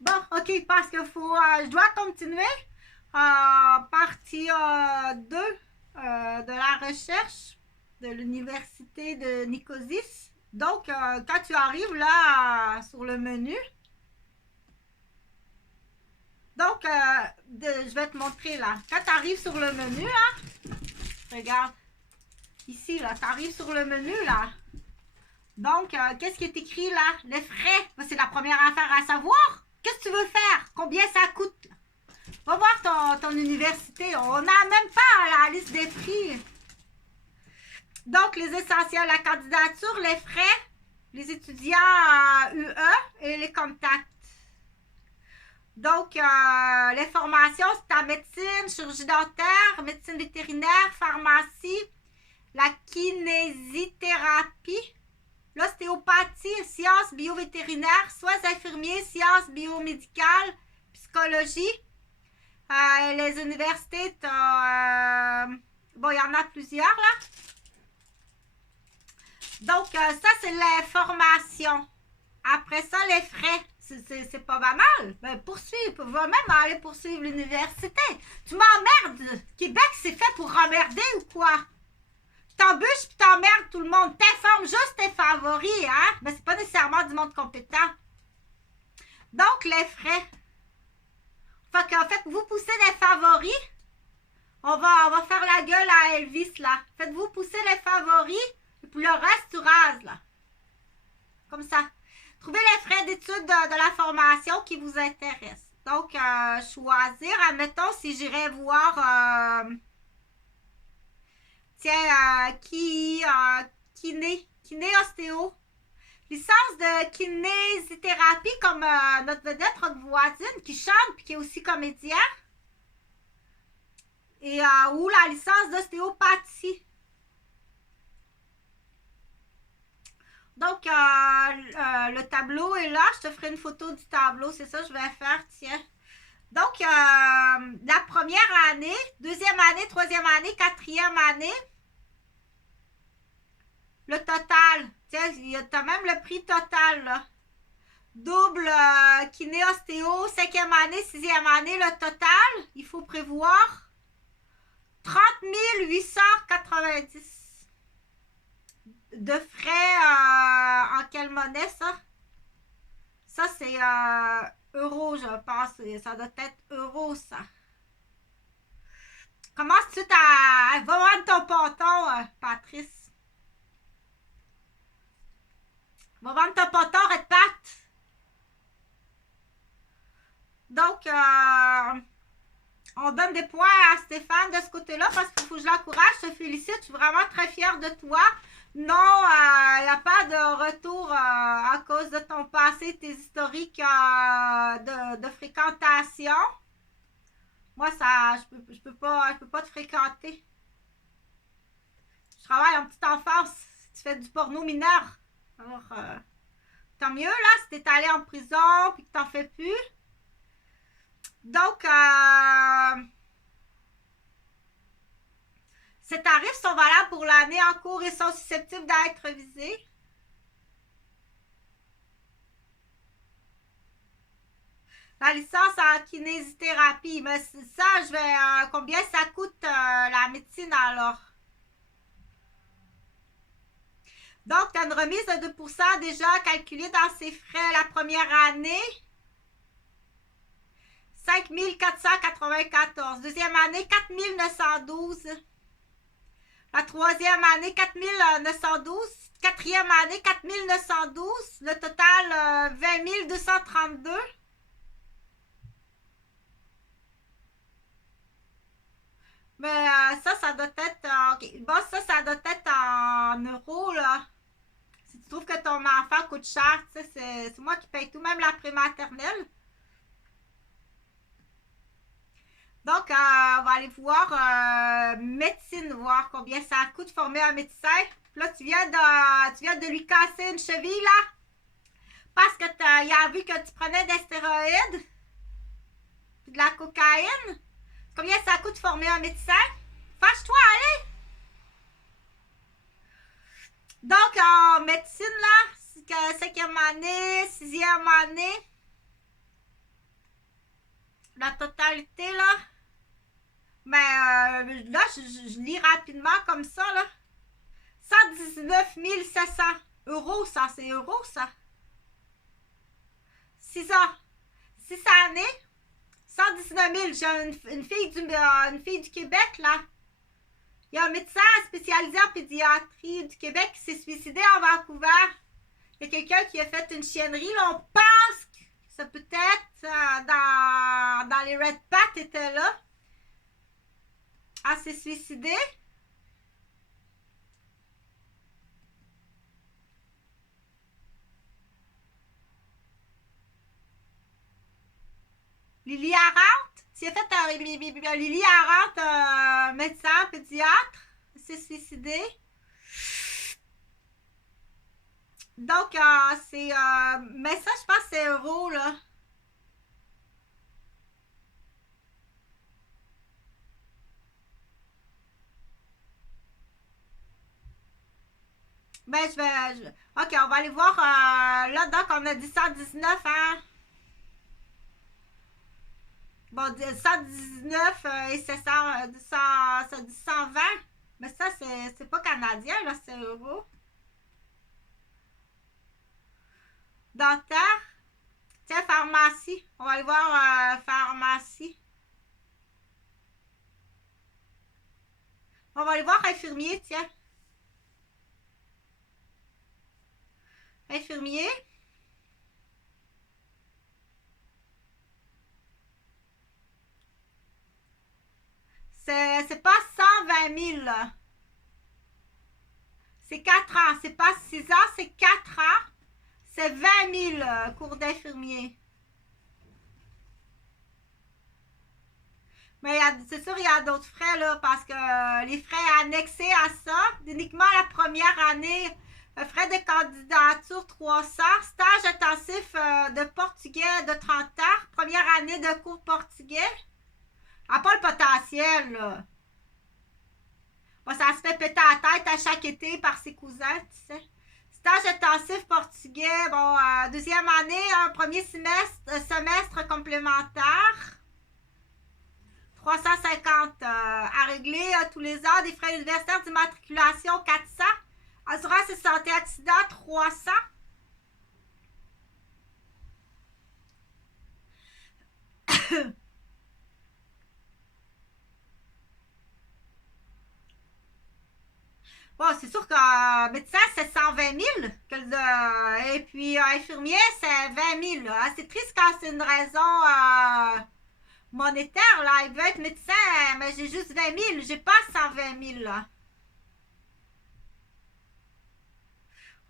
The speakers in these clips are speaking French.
Bon, ok, parce que je dois continuer partie 2 de la recherche de l'université de Nicosie. Donc, quand tu arrives là sur le menu, donc je vais te montrer là. Quand tu arrives sur le menu là, regarde, ici là, tu arrives sur le menu là. Donc, qu'est-ce qui est écrit là? Les frais. C'est la première affaire à savoir. Qu'est-ce que tu veux faire? Combien ça coûte? Va voir ton université. On n'a même pas la liste des prix. Donc, les essentiels, la candidature, les frais, les étudiants UE et les contacts. Donc, les formations, c'est en médecine, chirurgie dentaire, médecine vétérinaire, pharmacie, la kinésithérapie, l'ostéopathie, sciences biovétérinaires, soins infirmiers, sciences biomédicales, psychologie. Les universités, bon, il y en a plusieurs là. Donc, ça, c'est l'information. Après ça, les frais. C'est pas mal. Ben, poursuivre. Va même aller poursuivre l'université. Tu m'emmerdes. Québec, c'est fait pour emmerder ou quoi? T'embûches pis t'emmerdes tout le monde. T'informes juste tes favoris, hein? Mais c'est pas nécessairement du monde compétent. Donc, les frais. Fait qu'en fait, vous poussez les favoris. On va faire la gueule à Elvis, là. Faites-vous pousser les favoris. Et puis le reste, tu rases, là. Comme ça. Trouvez les frais d'études de la formation qui vous intéressent. Donc, choisir. Admettons, si j'irais voir... tiens, kiné ostéo. Licence de kinésithérapie comme notre vedette, notre voisine, qui chante puis qui est aussi comédien. Et ou la licence d'ostéopathie. Donc, le tableau est là. Je te ferai une photo du tableau. C'est ça que je vais faire, tiens. Donc, la première année, deuxième année, troisième année, quatrième année, le total. Tiens, tu as même le prix total, là. Double kiné ostéo, cinquième année, sixième année, le total, il faut prévoir 30 890 de frais en quelle monnaie, ça? Ça, c'est euros, je pense. Ça doit être euros, ça. Commence-tu à... Va vendre ton ponton, Patrice. Va vendre ton ponton, Red Pat. Donc, on donne des points à Stéphane de ce côté-là parce qu'il faut que je l'encourage. Je te félicite. Je suis vraiment très fière de toi. Non, il n'y a pas de retour à cause de ton passé, tes historiques de fréquentation. Moi, ça, je peux pas te fréquenter. Je travaille en petite enfance. Tu fais du porno mineur. Alors, tant mieux, là, si t'es allé en prison puis que t'en fais plus. Donc, ces tarifs sont valables pour l'année en cours et sont susceptibles d'être révisés. La licence en kinésithérapie, mais ça, je vais. Combien ça coûte la médecine alors? Donc, tu as une remise de 2% déjà calculée dans ces frais la première année. 5 494. Deuxième année, 4 912. La troisième année, 4 912. Quatrième année, 4 912. Le total, 20 232. Mais ça doit être... ok. Bon, ça doit être en euros, là. Si tu trouves que ton enfant coûte cher, tu sais, c'est moi qui paye tout, même la prématernelle. Donc, on va aller voir médecine, voir combien ça coûte former un médecin. Là, tu viens de lui casser une cheville, là. Parce que il a vu que tu prenais des stéroïdes. Puis de la cocaïne. Combien ça coûte former un médecin? Fâche-toi, allez! Donc, en médecine, là, cinquième année, sixième année, La totalité, là. Ben, là, je lis rapidement comme ça, là. 119 700 euros, ça, c'est euros, ça. 6 ans. 6 années. 119 000. J'ai une fille du Québec, là. Il y a un médecin spécialisé en pédiatrie du Québec qui s'est suicidé en Vancouver. Il y a quelqu'un qui a fait une chiennerie. Là, on pense que ça peut être dans les Red Pat était là. Elle s'est suicidée. Lily Arante. C'est fait Lily Arante, médecin, pédiatre, s'est suicidé. Donc, c'est. Mais ça, je pense que c'est euros, là. Ben, ok, on va aller voir. Là, donc, on a dit 119, hein? Bon, 119 et 120. Mais ça, c'est pas canadien, là, c'est euro. Dentaire. Tiens, pharmacie. On va aller voir pharmacie. On va aller voir infirmier, tiens. Infirmier. C'est pas 120 000, là. C'est 4 ans. C'est pas 6 ans, c'est 4 ans. C'est 20 000 cours d'infirmier. Mais c'est sûr, il y a d'autres frais, là, parce que les frais annexés à ça, uniquement la première année, frais de candidature 300, stage intensif de portugais de 30 heures, première année de cours portugais. Ah, pas le potentiel, là. Bon, ça se fait péter la tête à chaque été par ses cousins, tu sais. Stage intensif portugais, bon, deuxième année, un premier semestre complémentaire. 350 à régler tous les ans. Des frais universitaires d'immatriculation, 400. Assurance et santé accident, 300. Bon, c'est sûr que médecin, c'est 120 000. Et puis infirmier, c'est 20 000. Là. C'est triste quand c'est une raison monétaire. Là. Il veut être médecin, mais j'ai juste 20 000. J'ai pas 120 000. Là.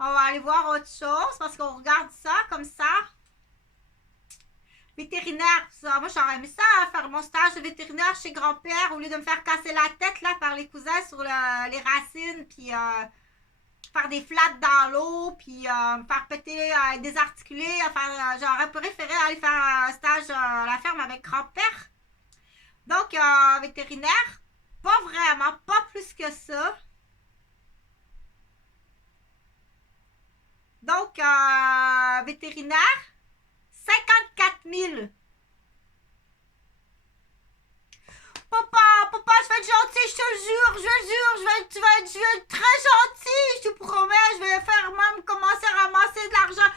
On va aller voir autre chose parce qu'on regarde ça comme ça. Vétérinaire, ça. Moi, j'aurais aimé ça, faire mon stage de vétérinaire chez grand-père au lieu de me faire casser la tête là, par les cousins sur les racines, puis faire des flats dans l'eau, puis me faire péter, désarticuler. J'aurais préféré aller faire un stage à la ferme avec grand-père. Donc, vétérinaire, pas vraiment, pas plus que ça. Donc, vétérinaire, 54 000. Papa, je vais être gentil, je te jure, tu vas être très gentil, je te promets, je vais faire même commencer à ramasser de l'argent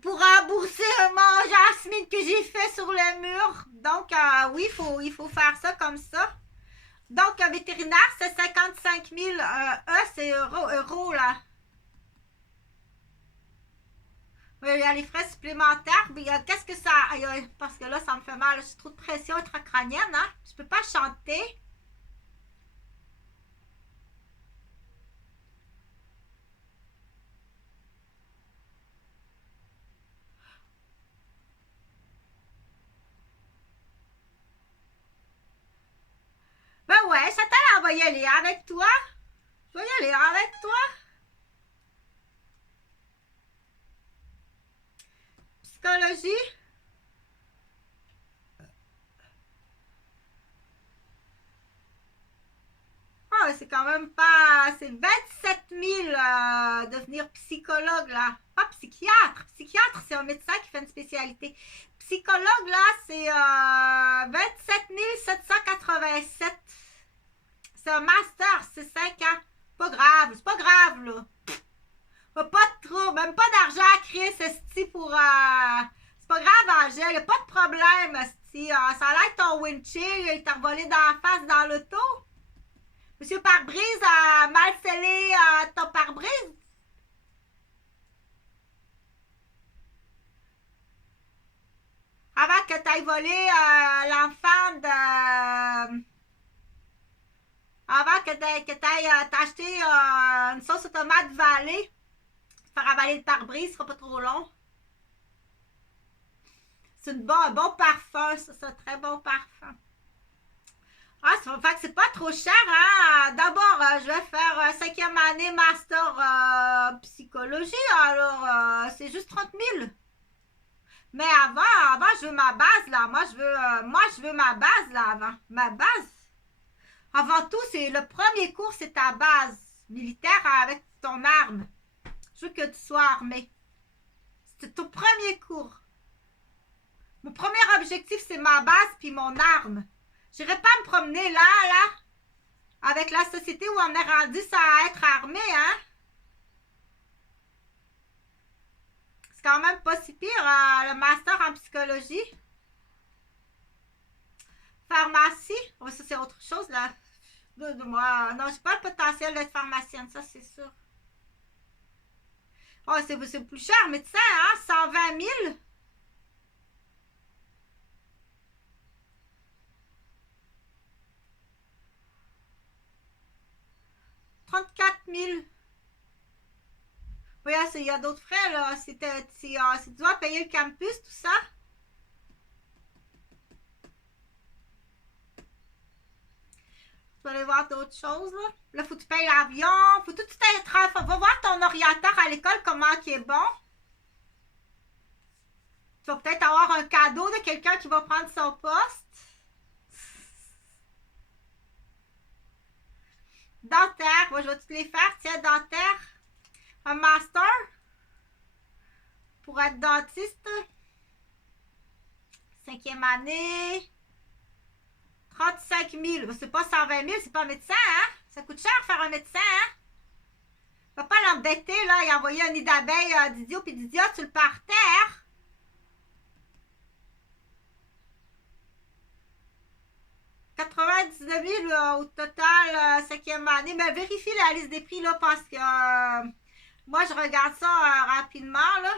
pour rembourser mon Jasmine que j'ai fait sur le mur. Donc, oui, il faut faire ça comme ça. Donc, vétérinaire, c'est 55 000. C'est euros, là. Il y a les frais supplémentaires. Mais qu'est-ce que ça... parce que là, ça me fait mal. J'ai trop de pression intracrânienne, hein. Je peux pas chanter. Ben ouais, Chantal, on va y aller avec toi. Je vais y aller avec toi. Psychologie. Ah, c'est quand même pas... C'est 27 000 devenir psychologue, là. Ah, pas psychiatre. Psychiatre, c'est un médecin qui fait une spécialité. Psychologue, là, c'est 27 787. C'est un master, c'est 5 ans. Pas grave, c'est pas grave, là. Pas de trouble, même pas d'argent à créer, c'est pour... c'est pas grave, Angèle, y'a pas de problème, esti. Ça a l'air que ton windshield, il t'a revolé dans la face dans l'auto. Monsieur Pare-Brise a mal scellé ton pare-brise. Avant que t'ailles voler l'enfant de... Avant que t'ailles t'acheter une sauce aux tomates Vallée, faire avaler le pare-brise, ce sera pas trop long. C'est un bon parfum, ça, c'est un très bon parfum. Ah, ça va faire que c'est pas trop cher, hein? D'abord, je vais faire 5e année master psychologie, alors c'est juste 30 000. Mais avant, je veux ma base, là. Moi, je veux ma base, là, avant. Ma base. Avant tout, c'est le premier cours, c'est ta base militaire avec ton arme. Je veux que tu sois armé. C'est ton premier cours. Mon premier objectif, c'est ma base puis mon arme. J'irai pas me promener là, avec la société où on est rendu sans être armé, hein? C'est quand même pas si pire, le master en psychologie. Pharmacie, oh, ça c'est autre chose, là. Moi, non, j'ai pas le potentiel d'être pharmacienne, ça c'est sûr. Oh, c'est plus cher, médecin, hein? 120 000. 34 000. Oui, il y a d'autres frais, là. Si tu dois payer le campus, tout ça. Tu vas aller voir d'autres choses, là. Là, faut que tu payes l'avion. Faut tout être... Va voir ton orienteur à l'école, comment il est bon. Tu vas peut-être avoir un cadeau de quelqu'un qui va prendre son poste. Dentaire. Moi, je vais toutes les faire. Tiens, dentaire. Un master. Pour être dentiste. 5e année. 35 000. C'est pas 120 000, c'est pas un médecin, hein? Ça coûte cher faire un médecin, hein? Va pas l'embêter, là, et envoyer un nid d'abeille d'idiot puis d'idiot sur le parterre. « 99 000 au total, 5e année. Mais vérifie la liste des prix, là, parce que moi, je regarde ça rapidement, là.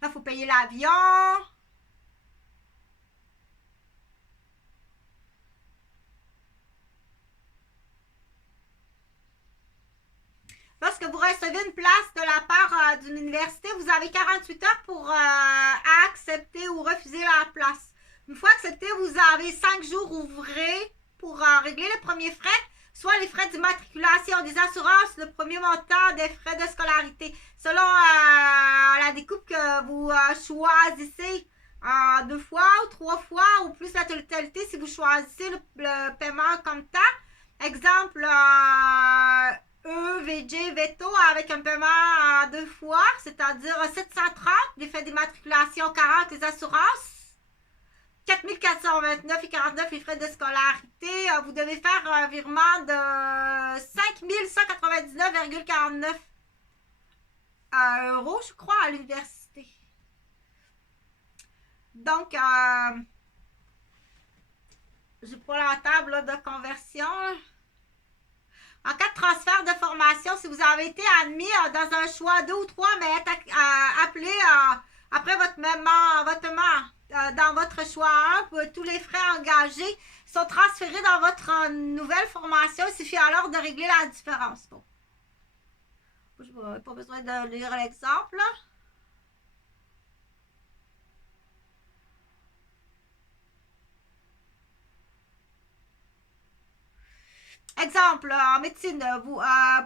Là, il faut payer l'avion. Lorsque vous recevez une place de la part d'une université, vous avez 48 heures pour accepter ou refuser la place. Une fois accepté, vous avez 5 jours ouvrés pour régler les premiers frais, soit les frais d'immatriculation, des assurances, le premier montant des frais de scolarité. Selon la découpe que vous choisissez 2 fois ou 3 fois ou plus la totalité si vous choisissez le paiement comme temps. Exemple, VJ Veto avec un paiement en 2 fois, c'est-à-dire 730, les frais d'immatriculation 40, les assurances. 4 429 et 49 les frais de scolarité. Vous devez faire un virement de 5 199,49 euros, je crois, à l'université. Donc, j'ai pas la table là, de conversion. En cas de transfert de formation, si vous avez été admis dans un choix 2 ou 3, mais appelé après votre dans votre choix 1, tous les frais engagés sont transférés dans votre nouvelle formation. Il suffit alors de régler la différence. Bon. Je n'ai pas besoin de lire l'exemple. Exemple, en médecine,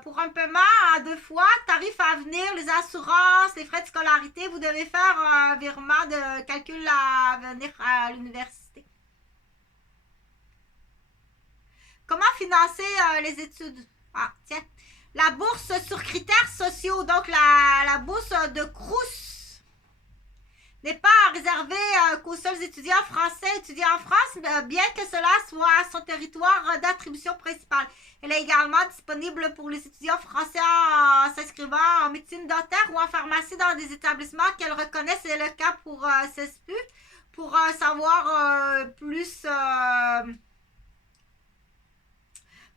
pour un paiement à 2 fois, tarif à venir, les assurances, les frais de scolarité, vous devez faire un virement de calcul à venir à l'université. Comment financer les études? Ah, tiens. La bourse sur critères sociaux, donc la bourse de Crous, n'est pas réservée qu'aux seuls étudiants français étudiants en France, bien que cela soit son territoire d'attribution principale. Elle est également disponible pour les étudiants français en s'inscrivant en médecine dentaire ou en pharmacie dans des établissements qu'elle reconnaît. C'est le cas pour CESPU. Pour savoir plus,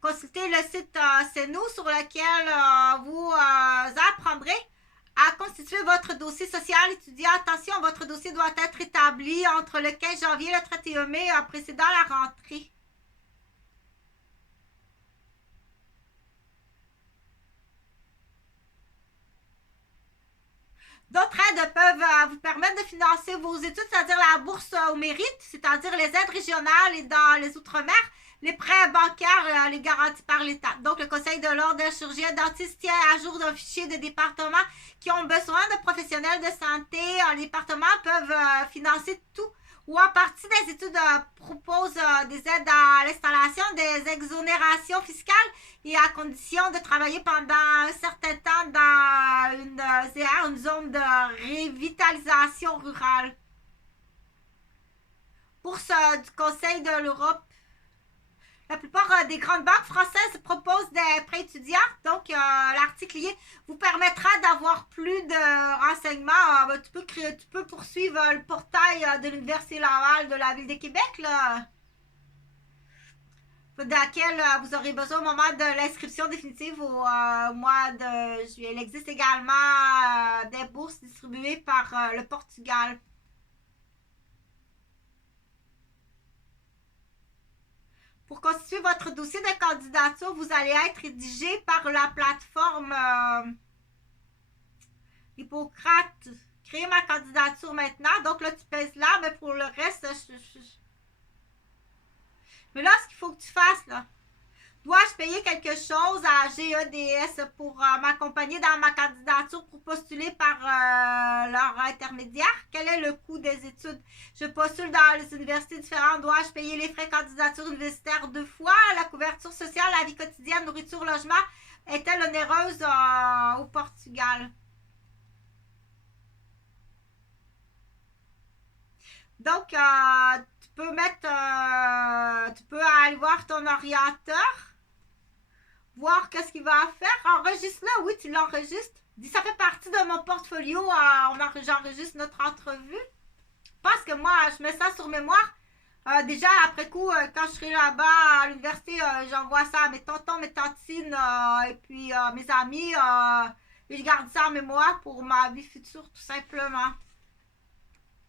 consultez le site CENO sur lequel vous apprendrez à constituer votre dossier social étudiant. Attention, votre dossier doit être établi entre le 15 janvier et le 31 mai précédant la rentrée. D'autres aides peuvent vous permettre de financer vos études, c'est-à-dire la bourse au mérite, c'est-à-dire les aides régionales et dans les outre-mer, les prêts bancaires, les garantis par l'État. Donc, le Conseil de l'ordre des chirurgiens dentistes tient à jour d'un fichier de départements qui ont besoin de professionnels de santé. Les départements peuvent financer tout ou en partie des études proposent des aides à l'installation, des exonérations fiscales et à condition de travailler pendant un certain temps dans une zone de revitalisation rurale. Bourse du Conseil de l'Europe. La plupart des grandes banques françaises proposent des prêts étudiants. Donc, l'article lié vous permettra d'avoir plus de renseignements. Tu peux poursuivre le portail de l'Université Laval de la Ville de Québec, là, dans laquelle vous aurez besoin au moment de l'inscription définitive au mois de juillet. Il existe également des bourses distribuées par le Portugal. Pour constituer votre dossier de candidature, vous allez être rédigé par la plateforme Hippocrate. Créer ma candidature maintenant. Donc là, tu pèses là, mais pour le reste, mais là, ce qu'il faut que tu fasses, là, dois-je payer quelque chose à GEDS pour m'accompagner dans ma candidature pour postuler par leur intermédiaire? Quel est le coût des études? Je postule dans les universités différentes. Dois-je payer les frais de candidature universitaire 2 fois? La couverture sociale, la vie quotidienne, nourriture, logement est-elle onéreuse au Portugal? Donc, tu peux aller voir ton orienteur, voir qu'est-ce qu'il va faire. Enregistre-le, oui, tu l'enregistres. Dis, ça fait partie de mon portfolio. J'enregistre notre entrevue. Parce que moi, je mets ça sur mémoire. Déjà, après coup, quand je serai là-bas à l'université, j'envoie ça à mes tontons, mes tantines, et puis mes amis. Et je garde ça en mémoire pour ma vie future, tout simplement.